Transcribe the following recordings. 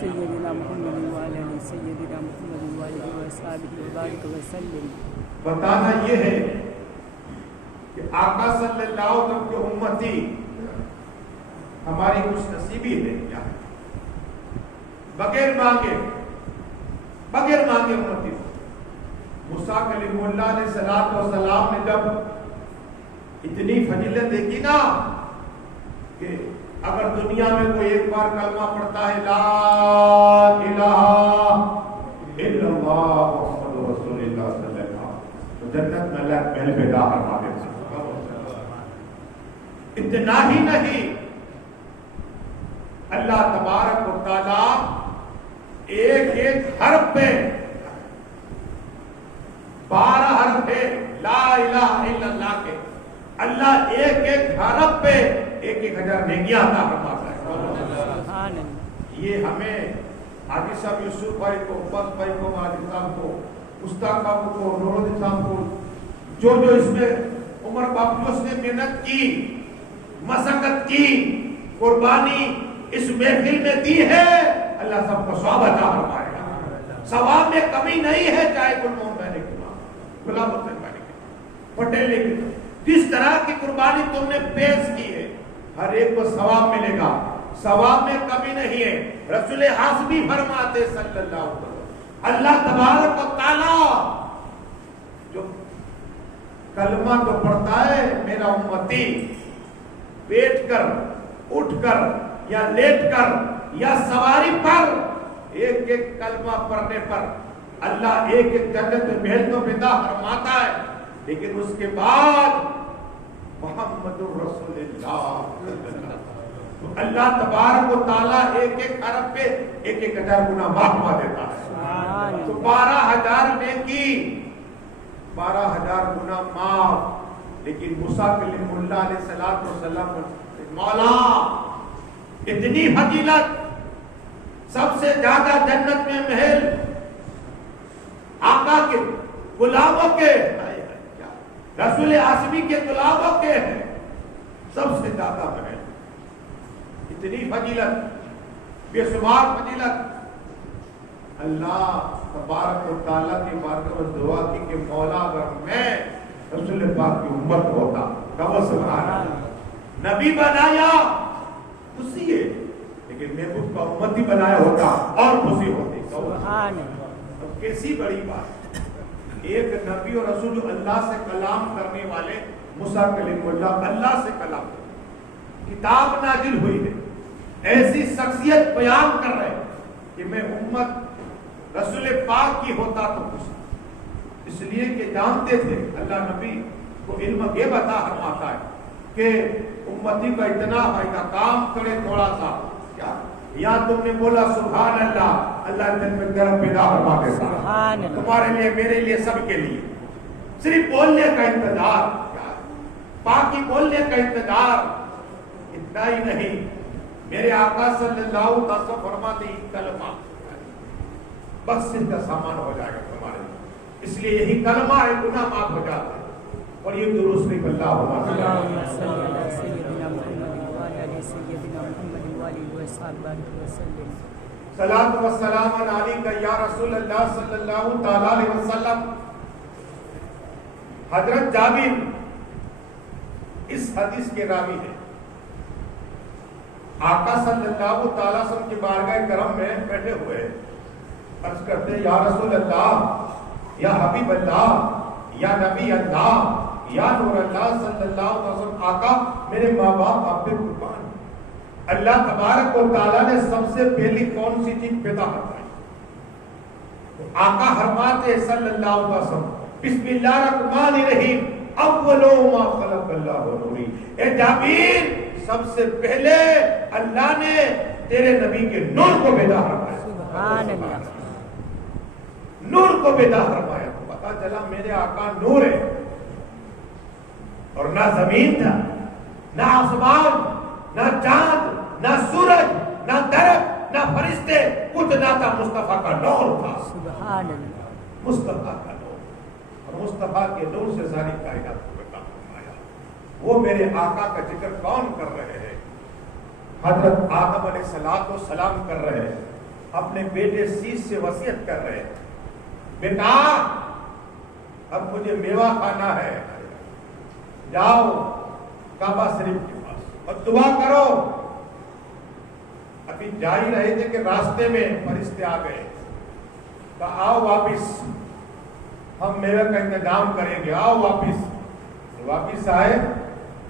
سيدنا محمد وعلى آل سيدنا محمد وآله وصحبه وبارك وسلم. بتانا یہ ہے کہ آقا صلی اللہ علیہ وسلم کے امتی ہماری خوش نصیبی ہے کیا ہے؟ بغیر مانگے امتی. موسیٰ کلیم اللہ علیہ السلام نے جب اتنی فضیلت دیکھی نا کہ اگر دنیا میں کوئی ایک بار کلمہ پڑھتا ہے لا الہ الا اللہ محمد رسول اللہ صلی اللہ علیہ وسلم تو جنت میں اللہ پہل پیدا کروا دیتا. اتنا ہی نہیں، اللہ تبارک و تعالی ایک حرف پہ 12 حرف ہے لا الہ الا اللہ کے. اللہ ایک حرف پہ 1,000 نیکیاں عطا فرماتا ہے. یہ ہمیں حاجی صاحب یوسف بھائی کو، عباس بھائی کو، ماجد صاحب کو، مشتاق بابو کو، نورالدین صاحب کو، جو اس میں عمر باپو اس نے محنت کی، مشقت کی، قربانی اس محفل میں دی ہے، اللہ سب کو ثواب عطا فرمائے گا. ثواب میں کمی نہیں ہے، چاہے گلموہن بہنے کی ماں، غلام حسین بہنے کی پٹیل کی، جس طرح کی قربانی تم نے پیش کی ہے ہر ایک کو ثواب ملے گا، ثواب میں کمی نہیں ہے. رسول حاسبی فرماتے صلی اللہ علیہ وسلم اللہ تبارک و تعالی جو کلمہ تو پڑھتا ہے میرا امتی بیٹھ کر، اٹھ کر یا لیٹ کر یا سواری پر ایک کلمہ پڑھنے پر اللہ ایک جنت میں محل تو پیدا فرماتا ہے، لیکن اس کے بعد محمد الرسول اللہ اللہ تبارک و تعالیٰ ایک حرف پہ 1,000 گنا معاف فرما دیتا ہے. تو 12,000 نیکی، 12,000 گنا معاف. لیکن موسیٰ کلیم اللہ علیہ السلام مولا اتنی فضیلت، سب سے زیادہ جنت میں محل آقا کے غلاموں کے، رسول ہاشمی کے غلاموں کے ہیں، سب سے زیادہ محل. اتنی فضیلت، بے شمار فضیلت. اللہ تبارک و تعالیٰ کی بارگاہ میں دعا کی کہ مولا اگر میں رسول پاک کی امت ہوتا کب سبحان نبی بنایا خوشی ہے، لیکن محبوب کا امتی بنایا ہوتا اور خوشی ہوتی. اب کیسی بڑی بات، ایک نبی اور رسول جو اللہ سے کلام کرنے والے موسیٰ کلیم اللہ، اللہ سے کلام کتاب نازل ہوئی ہے، ایسی شخصیت بیان کر رہے ہیں کہ میں امت رسول پاک کی ہوتا تو خوشی. اس لیے کہ جانتے تھے اللہ نبی کو علم یہ بتا فرماتا ہے کہ امتی کا اتنا فائدہ، کام کرے تھوڑا سا کیا، یا تم نے بولا سبحان اللہ، اللہ جن میں گرم پیدا فرما دیتا ہے تمہارے لیے، میرے لیے، سب کے لیے. صرف بولنے کا انتظار، پاکی بولنے کا انتظار. اتنا ہی نہیں، میرے آقا صلی اللہ علیہ وسلم فرماتے ہیں کلمہ بخشش کا سامان ہو جائے گا تمہارے لیے. اس لیے یہی کلمہ ہے، گناہ معاف ہو جاتا ہے. اور یہ درود شریف اللہ اللہم صلی علی سیدنا محمد وعلی آل سیدنا محمد وآلہ وصحبہ وسلم. صلاۃ و سلام علیک یا رسول اللہ صلی اللہ تعالی علیہ وسلم. حضرت جابر اس حدیث کے راوی ہیں. آقا صلی اللہ تعالی وسلم کی بارگاہ کرم میں بیٹھے ہوئے عرض کرتے یا رسول اللہ، یا حبیب اللہ، یا نبی اللہ، یا نور اللہ صلی اللہ علیہ وسلم. آقا میرے ماں باپ آپ پہ قربان، اللہ تبارک و تعالیٰ نے سب سے پہلی کون سی چیز پیدا کروائی؟ آقا فرماتے صلی اللہ علیہ وسلم بسم اللہ الرحمن الرحیم اول ما خلق اللہ نوری. اے جابر، سب سے پہلے اللہ نے تیرے نبی کے نور کو پیدا فرمایا. سبحان اللہ، نور کو پیدا فرمایا. تو پتا چلا میرے آقا نور ہے، اور نہ زمین تھا، نہ آسمان، نہ چاند، نہ سورج، نہ درخت، نہ فرشتے، کچھ نہ تھا. مصطفیٰ کا نور تھا. سبحان اللہ، مصطفیٰ کا نور. اور مصطفیٰ کے نور سے ساری کائنات کو پیدا فرمایا. وہ میرے آقا کا ذکر کون کر رہے ہیں؟ حضرت آدم علیہ السلام کر رہے ہیں. اپنے بیٹے سیس سے وصیت کر رہے ہیں، بیٹا اب مجھے میوہ کھانا ہے، جاؤ کعبہ شریف کے پاس اور دعا کرو۔ ابھی جا ہی رہے تھے کہ راستے میں فرشتے آ گئے، کہا آؤ واپس، ہم میوہ کا انتظام کریں گے، آؤ واپس۔ واپس آئے،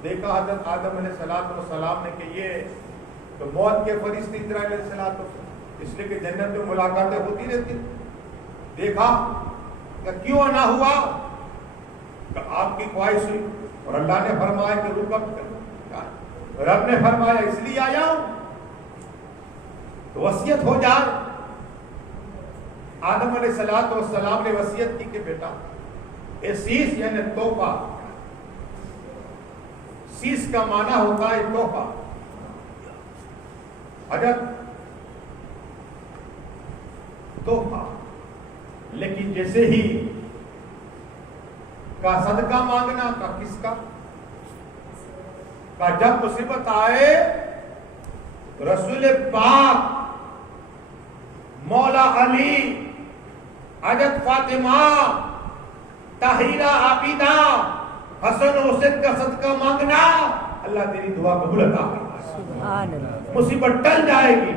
دیکھا حضرت آدم علیہ السلام نے کہ یہ تو موت کے فرشتے اسرائیل علیہ السلام، اس لیے کہ جنت میں ملاقاتیں ہوتی رہتی۔ دیکھا کہ کیوں نہ ہوا، کہ آپ کی خواہش ہوئی، اور اللہ نے فرمایا کہ رک اب، رب نے فرمایا اس لیے آیا ہوں تو وصیت ہو جائے۔ آدم علیہ السلام نے وصیت کی کہ بیٹا اے سیس یعنی تحفہ، سیس کا معنی ہوتا ہے تحفہ، حضرت تحفہ، لیکن جیسے ہی کا صدقہ مانگنا کا کس کا جب مصیبت آئے رسول پاک مولا علی، حضرت فاطمہ، طاہرہ عابدہ، حسن حسین کا صدقہ مانگنا، اللہ تیری دعا قبول عطا فرمائے، مصیبت ٹل جائے گی۔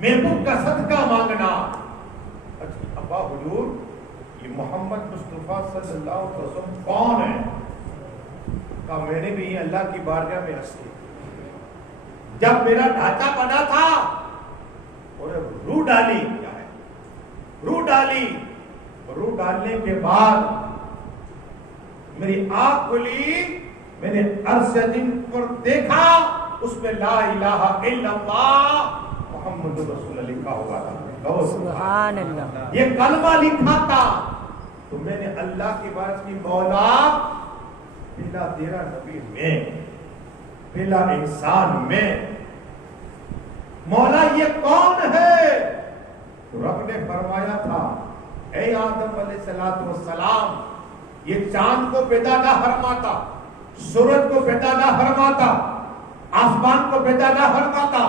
محبوب کا صدقہ مانگنا، ابا حضور یہ محمد مصطفیٰ صلی اللہ علیہ وسلم کون ہے؟ کہا میں نے بھی اللہ کی بارگاہ میں عرض کی، جب میرا ڈھانچہ بنا تھا اور روح ڈالی، کیا ہے روح ڈالی، روح ڈالنے کے بعد میری آنکھ کھلی، میں نے عرش عظیم پر دیکھا، اس میں لا الہ الا اللہ محمد رسول اللہ لکھا ہوا تھا۔ سبحان اللہ، یہ کلمہ لکھا تھا، تو میں نے اللہ کی بات کی، مولا پہلا تیرا نبی میں، پہلا انسان میں، مولا یہ کون ہے؟ تو رب نے فرمایا تھا اے آدم علیہ السلام، یہ چاند کو پیدا نہ فرماتا، سورج کو پیدا نہ فرماتا، آسمان کو پیدا نہ فرماتا،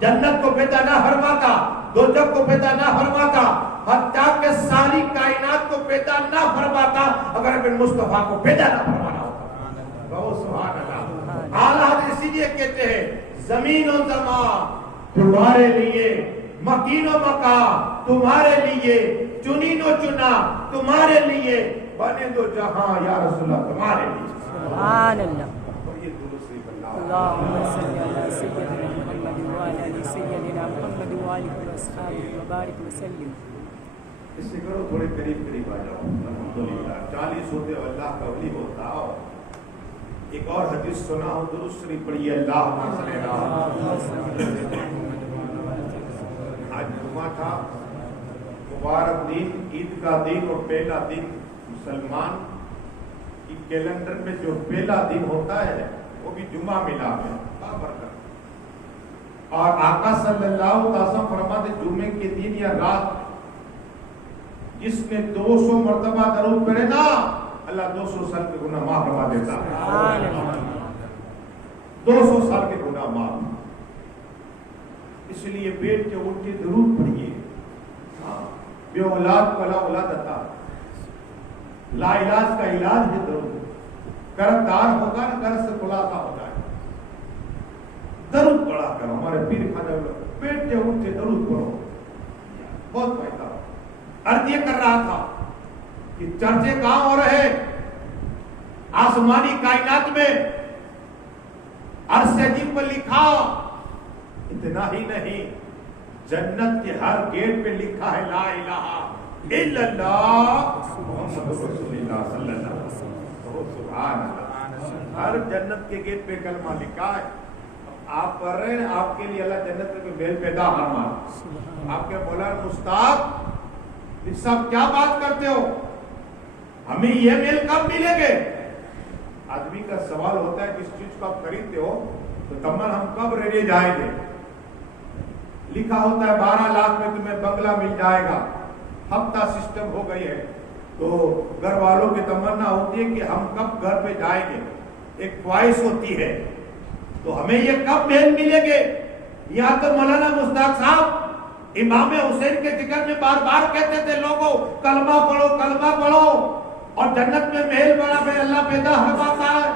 جنت کو پیدا نہ فرماتا، دوزخ کو پیدا نہ فرماتا، حتیٰ کہ ساری کائنات کو پیدا نہ فرماتا اگر اپنے مصطفیٰ کو پیدا نہ فرمانا ہوتا۔ سبحان اللہ۔ اعلیٰ اسی لیے کہتے ہیں زمین و زمان تمہارے لیے، مکین و مکا تمہارے لیے، چنین و چنا تمہارے لیے، بنے دو جہاں یا رسول اللہ تمہارے لیے۔ سبحان اللہ۔ اور یہ درود شریف اللہم صلی علی سیدنا محمد وعلی آل سیدنا محمد وعلی اصحابہ وبارک وسلم۔ اس سے کرو تھوڑے قریب قریب آ جاؤ، الحمدللہ 40 ہوتے ہو اللہ کا ولی ہوتا ہو۔ ایک اور حدیث سنا ہو، درود شریف پڑھیے، اللہم صلی اللہ۔ آج جمعہ تھا، مبارک دن، عید کا دن، اور پہلا دن مسلمان کی کیلنڈر میں جو پہلا دن ہوتا ہے وہ بھی جمعہ ملا ہے، برکت۔ اور آقا صلی اللہ علیہ وسلم فرماتے جمعے کے دن یا رات جس نے 200 مرتبہ درود پڑھے نا، اللہ 200 سال کے گناہ معاف فرما دیتا ہے۔ 200 سال کے گناہ معاف۔ اس لیے بیٹھ کے اٹھ کے درود پڑھیے۔ بے اولاد کو اللہ اولاد عطا، لا علاج کا علاج ہے درود۔ قرض دار ہوگا نا، قرض سے خلاصہ ہو جائے، درود پڑھا کرو۔ ہمارے پیر خواجہ بیٹھ کے اٹھ کے درود پڑھو، بہت فائدہ ہو۔ عرض یہ کر رہا تھا کہ چرچے کہاں ہو رہے؟ آسمانی کائنات میں عرش عظیم پر لکھا، اتنا ہی نہیں، جنت کے ہر گیٹ پہ لکھا ہے لا الہ الا اللہ محمد رسول اللہ صلی اللہ علیہ وسلم۔ سبحان اللہ۔ ہر جنت کے گیٹ پہ کلمہ لکھا ہے۔ آپ پڑھ رہے ہیں، آپ کے لیے اللہ جنت میں بیل پیدا فرما۔ آپ کے مولانا مستاق سب کیا بات کرتے ہو، ہمیں یہ میل کب ملیں گے؟ آدمی کا سوال ہوتا ہے جس چیز کو آپ خریدتے ہو تو تمن ہم کب ریڈی جائیں گے؟ لکھا ہوتا ہے 12 لاکھ میں تمہیں بنگلہ مل جائے گا، ہفتہ سسٹم ہو گئی ہے، تو گھر والوں کی تمنا ہوتی ہے کہ ہم کب گھر پہ جائیں گے، ایک خواہش ہوتی ہے، تو ہمیں یہ کب میل ملیں گے؟ یہاں تو مولانا مشتاق صاحب امام حسین کے ذکر میں بار بار کہتے تھے لوگوں کلمہ پڑھو کلمہ پڑھو، اور جنت میں محل بنا پہ اللہ پیدا فرماتا ہے،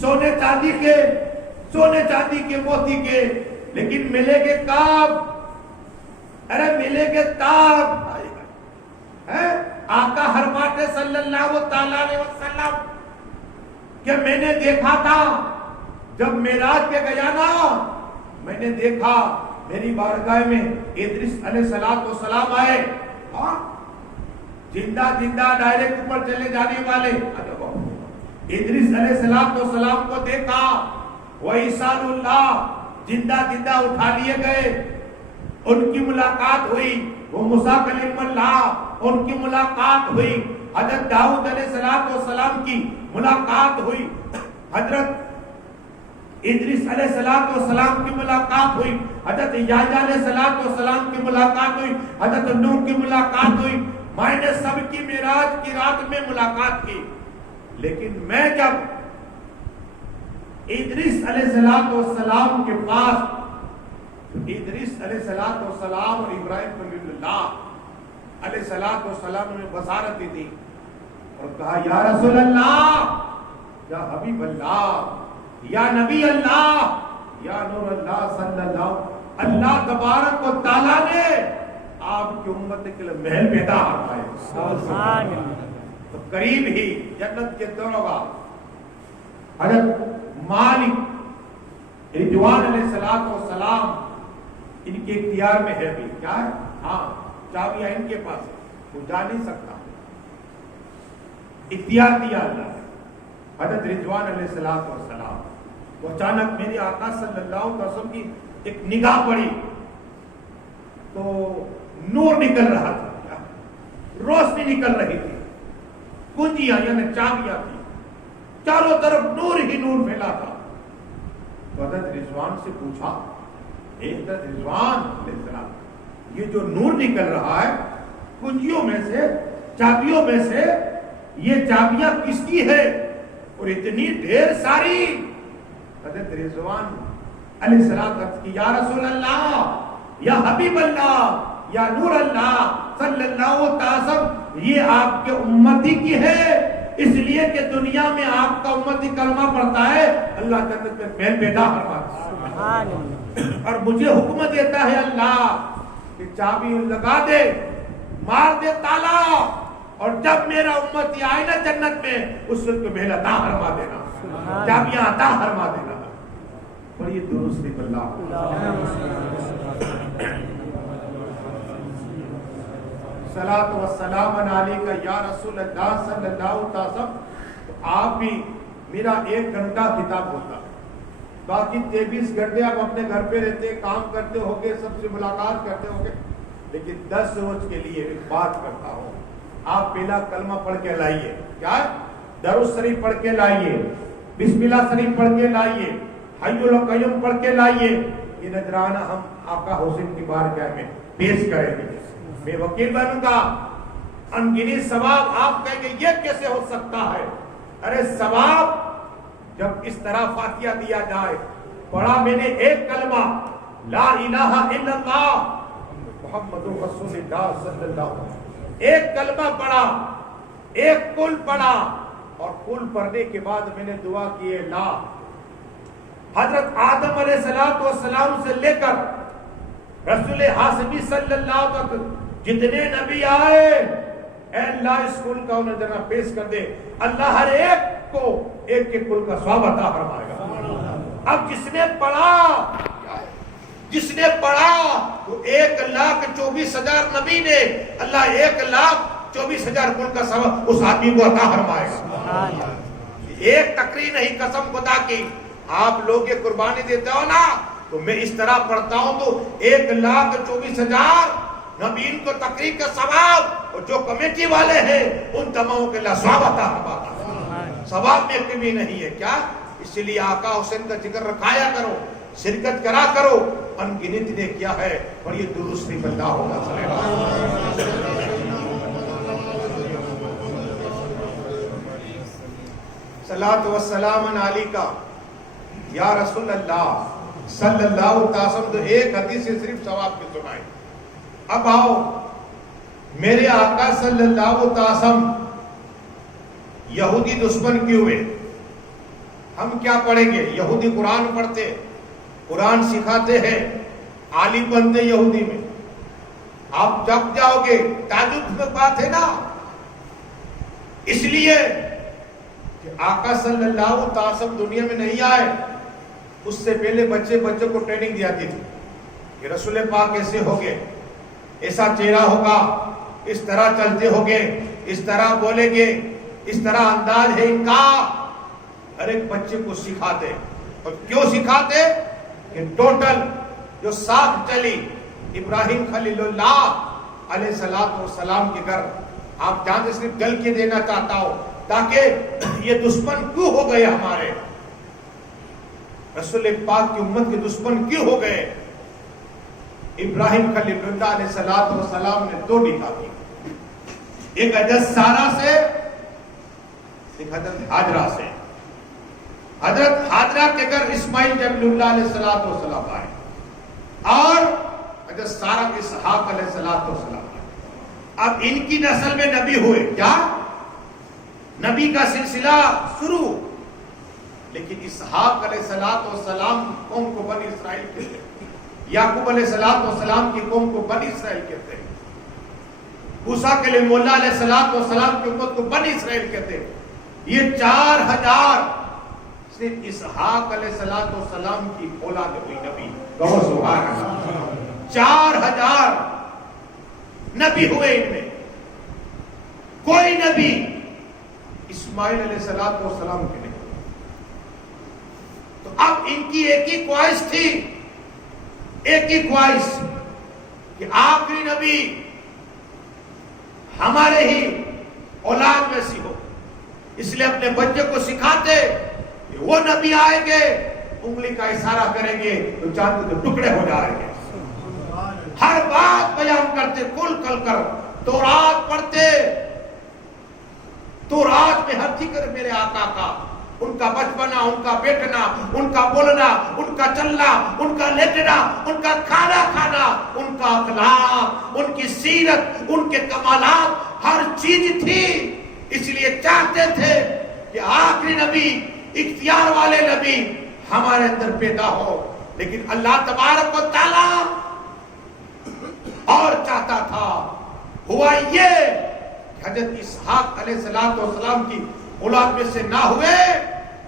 سونے چاندی کے موتی کے، لیکن ملے گے کب؟ ارے ملے گے تب آقا فرماتے صلی اللہ علیہ وسلم کہ میں نے دیکھا تھا جب معراج پہ گیا نا، میں نے دیکھا میری بارگاہ میں ادریس علیہ السلام آئے، زندہ ڈائریکٹ اوپر چلے جانے والے ادریس علیہ السلام کو دیکھا، وَإِسَانُ اللَّهِ زندہ اٹھا لیے گئے، ان کی ملاقات ہوئی، وہ موسیٰ کلیم اللہ، ان کی ملاقات ہوئی، حضرت داؤد علیہ السلام کی ملاقات ہوئی، حضرت ادریس علیہ السلام کی ملاقات ہوئی، حضرت یحییٰ علیہ السلام کی ملاقات ہوئی، حضرت نوح کی ملاقات ہوئی، میں نے سب کی معراج کی رات میں ملاقات کی، لیکن میں جب ادریس علیہ السلام کے پاس، ادریس علیہ السلام اور ابراہیم خلیل اللہ علیہ السلام نے بصارت دی اور کہا یا رسول اللہ، یا حبیب اللہ، یا نبی اللہ، یا نور اللہ صلی اللہ تبارک و تعالیٰ نے آپ کی امت کے لیے محل پیدا فرمائے، تو قریب ہی جنت کے دروازہ حضرت مالک رضوان علیہ السلام ان کے اختیار میں ہے بھی، کیا ہے؟ ہاں چابیاں ان کے پاس ہے، وہ جا نہیں سکتا، اختیار دیا اللہ نے حضرت رضوان علیہ السلام وہ اچانک میرے آقا صلی اللہ علیہ وسلم کی ایک نگاہ پڑی تو نور نکل رہا تھا، روشنی نکل رہی تھی، کنجیاں یعنی چابیاں تھی، چاروں طرف نور ہی نور پھیلا تھا، تو حضرت رضوان سے پوچھا، حضرت رضوان علیہ السلام یہ جو نور نکل رہا ہے کنجیوں میں سے، چابیوں میں سے، یہ چابیاں کس کی ہے اور اتنی ڈھیر ساری؟ حضرت رضوان علیہ السلام کی یا رسول اللہ، یا حبیب اللہ، یا نور اللہ صلی اللہ علیہ وسلم، یہ آپ کے امتی کی ہے، اس لیے کہ دنیا میں آپ کا امتی کلمہ پڑھتا ہے، اللہ جنت میں محل پیدا فرماتا ہے، اور مجھے حکم دیتا ہے اللہ کہ چابی لگا دے، مار دے تالا، اور جب میرا امتی آئے نا جنت میں اس وقت محل عطا فرما دینا، چابیاں عطا فرما دینا، اور یہ درست باللہ صلاۃ و سلام علیکہ یا رسول اللہ صلی اللہ علیہ وسلم، تو آپ بھی میرا 1 گھنٹہ خطاب ہوتا، باقی 23 گھنٹے آپ اپنے گھر پہ رہتے، کام کرتے ہوگے، سب سے ملاقات کرتے ہوگے، لیکن 10 روز کے لیے ایک بات کرتا ہوں، آپ پہلا کلمہ پڑھ کے لائیے، کیا درود شریف پڑھ کے لائیے، بسم اللہ شریف پڑھ کے لائیے، حی القیوم پڑھ کے لائیے، یہ نذرانہ ہم آقا حسین کی بارگاہ میں پیش کریں گے، میں وکیل بنوں گا، انگنی ثواب، آپ کہیں گے یہ کیسے ہو سکتا ہے؟ ارے ثواب جب اس طرح فاتحہ دیا جائے، پڑھا میں نے 1 کلمہ لا الہ الا اللہ محمد رسول اللہ صلی اللہ علیہ وسلم، 1 کلمہ پڑھا، 1 کل پڑھا، اور کل پڑھنے کے بعد میں نے دعا کی ہے لا حضرت آدم علیہ السلام سے لے کر رسول ہاشمی صلی اللہ علیہ وسلم جتنے نبی آئے، اے اللہ اس کل کا نظرہ پیش کر دے، اللہ ہر ایک کو 1 کے کل کا ثواب عطا فرمائے گا۔ اب جس نے پڑھا تو 1,24,000 نبی نے، اللہ 1,24,000 کل کا ثواب اس آدمی کو عطا فرمائے گا۔ ایک تقریر نہیں، قسم خدا کی، آپ لوگ یہ قربانی دیتے ہو نا، تو میں اس طرح پڑھتا ہوں تو 1,24,000 نبیین کو تقریر کا ثواب، اور جو کمیٹی والے ہیں ان تماموں کے لیے ثواب عطا فرماتا ہے۔ ثواب میں کمی نہیں ہے، کیا؟ اس لیے آقا حسین کا ذکر رکھایا کرو، شرکت کرا کرو، انگنت نے کیا ہے، اور یہ درست بندہ ہوگا صلی اللہ علیہ وسلم۔ صلاۃ و سلام علیکہ یا رسول اللہ صلی اللہ علیہ وسلم، تو 1 حدیث سے صرف ثواب کی سنائے، اب آؤ میرے آقا صلی اللہ علیہ وسلم یہودی دشمن کیوں ہوئے؟ ہم کیا پڑھیں گے؟ یہودی قرآن پڑھتے، قرآن سکھاتے ہیں، عالم بنتے یہودی میں. آپ جب جاؤ گے تعجب میں بات ہے نا. اس لیے کہ آقا صلی اللہ علیہ وسلم دنیا میں نہیں آئے، اس سے پہلے بچوں کو ٹریننگ دی جاتی تھی کہ رسول پاک کیسے ہوگے، ایسا چہرہ ہوگا، اس طرح چلتے ہوگے، اس طرح بولیں گے، اس طرح انداز ہے ان کا. ہر ایک بچے کو سکھاتے. اور کیوں سکھاتے؟ کہ ٹوٹل جو ساتھ چلی ابراہیم خلیل اللہ علیہ السلام کے گھر، آپ جانتے صرف گل کے دینا چاہتا ہوں تاکہ یہ دشمن کیوں ہو گئے، ہمارے رسول پاک کی امت کے دشمن کیوں ہو گئے. ابراہیم خلیل اللہ علیہ السلام نے دو نکاح کی، ایک حضرت سارہ سے، ایک حضرت ہاجرہ سے. حضرت ہاجرہ کے گھر اسماعیل جلیل اللہ علیہ السلام آئے اور حضرت سارہ کے اسحاق علیہ السلام آئے. اب ان کی نسل میں نبی ہوئے، کیا نبی کا سلسلہ شروع. لیکن اسحاق علیہ السلام قوم کو بنی اسرائیل کہتے ہیں، یعقوب علیہ السلام کی قوم کو بنی اسرائیل کہتے ہیں، موسیٰ کلیم اللہ علیہ السلام کی امت کو بنی اسرائیل کہتے ہیں. یہ 4000 صرف اسحاق علیہ السلام کی اولاد ہوئی نبی. کہو سبحان اللہ. 4000 نبی ہوئے ان میں. کوئی نبی اسماعیل علیہ السلام کے نہیں. تو اب ان کی ایک ہی خواہش تھی، ایک ہی خواہش کہ آخری نبی ہمارے ہی اولاد میں سے ہو. اس لیے اپنے بچے کو سکھاتے کہ وہ نبی آئیں گے، انگلی کا اشارہ کریں گے تو چاند کے ٹکڑے ہو جائیں گے. ہر بات بیان کرتے کھل کھل کر. تورات پڑھتے، تورات میں ہر ذکر میرے آقا کا، ان کا بچپنا، ان کا بیٹھنا، ان کا بولنا، ان کا چلنا، ان کا لیٹنا، ان کا کھانا کھانا، ان کا اخلاق، ان کی سیرت، ان کے کمالات، ہر چیز تھی. اس لیے چاہتے تھے کہ آخری نبی، اختیار والے نبی ہمارے اندر پیدا ہو. لیکن اللہ تبارک و تعالی اور چاہتا تھا. ہوا یہ کہ حضرت اسحاق علیہ السلام کی اولاد میں سے نہ ہوئے،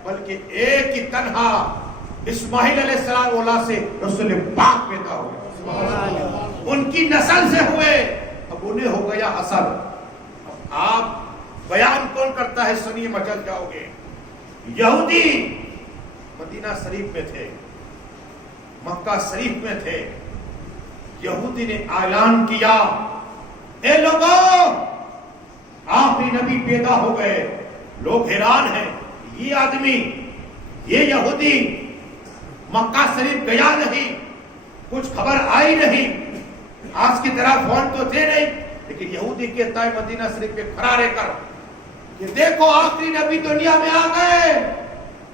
بلکہ ایک ہی تنہا اسماعیل علیہ السلام اولاد سے رسول پاک پیدا ہوئے، ان کی نسل سے ہوئے. اب انہیں ہو گیا اثر. اب آپ بیان کون کرتا ہے سنیے، مچل جاؤ گے. یہودی مدینہ شریف میں تھے، مکہ شریف میں تھے. یہودی نے اعلان کیا، اے لوگوں آخری نبی پیدا ہو گئے. لوگ حیران ہیں، یہ آدمی، یہ یہودی مکہ شریف گیا نہیں، کچھ خبر آئی نہیں. آج کی طرح فون تو تھے نہیں، لیکن یہودی کہتا ہے مدینہ شریف پہ کھڑا رہ کر کہ دیکھو آخری نبی دنیا میں آ گئے.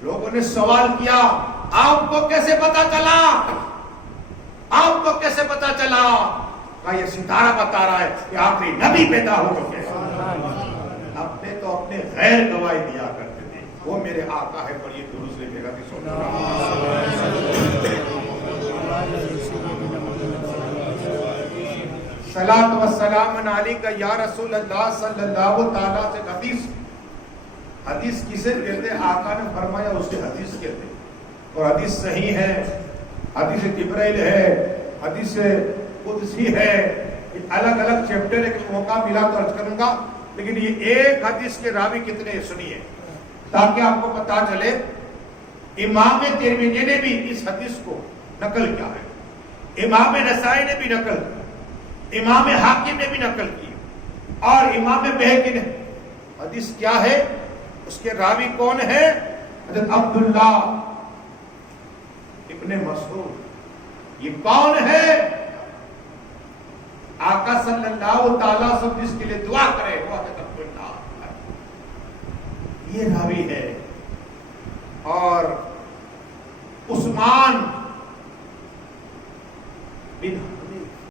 لوگوں نے سوال کیا، آپ کو کیسے پتا چلا؟ آپ کو کیسے پتا چلا؟ کہا یہ ستارہ بتا رہا ہے کہ آخری نبی پیدا ہو چکے. اپنے تو اپنے غیر گواہی دیا کرتے تھے. وہ میرے آقا ہے، پڑھیے درود سے میرا بھی سن. صلاۃ و سلام علیک یا رسول اللہ صلی اللہ تعالیٰ سے. حدیث کسے کہتے ہیں؟ آقا نے فرمایا اسے حدیث کہتے ہیں. اور حدیث صحیح ہے، حدیث جبرائیل ہے، حدیث قدسی ہے. الگ الگ چیپٹر ایک موقع ملا تو عرض کروں گا، لیکن یہ ایک حدیث کے راوی کتنے سنیے تاکہ آپ کو پتا چلے. امام ترمذی نے بھی اس حدیث کو نقل کیا ہے، امام نسائی نے بھی نقل کی، امام حاکم نے بھی نقل کی، اور امام بہقی نے. حدیث کیا ہے؟ اس کے راوی کون ہے؟ حضرت عبداللہ ابن مسعود. یہ کون ہے؟ آقا صلی اللہ تعالیٰ سب جس کے لیے دعا کرے وہ حضرت عبداللہ، یہ راوی ہے. اور عثمان بن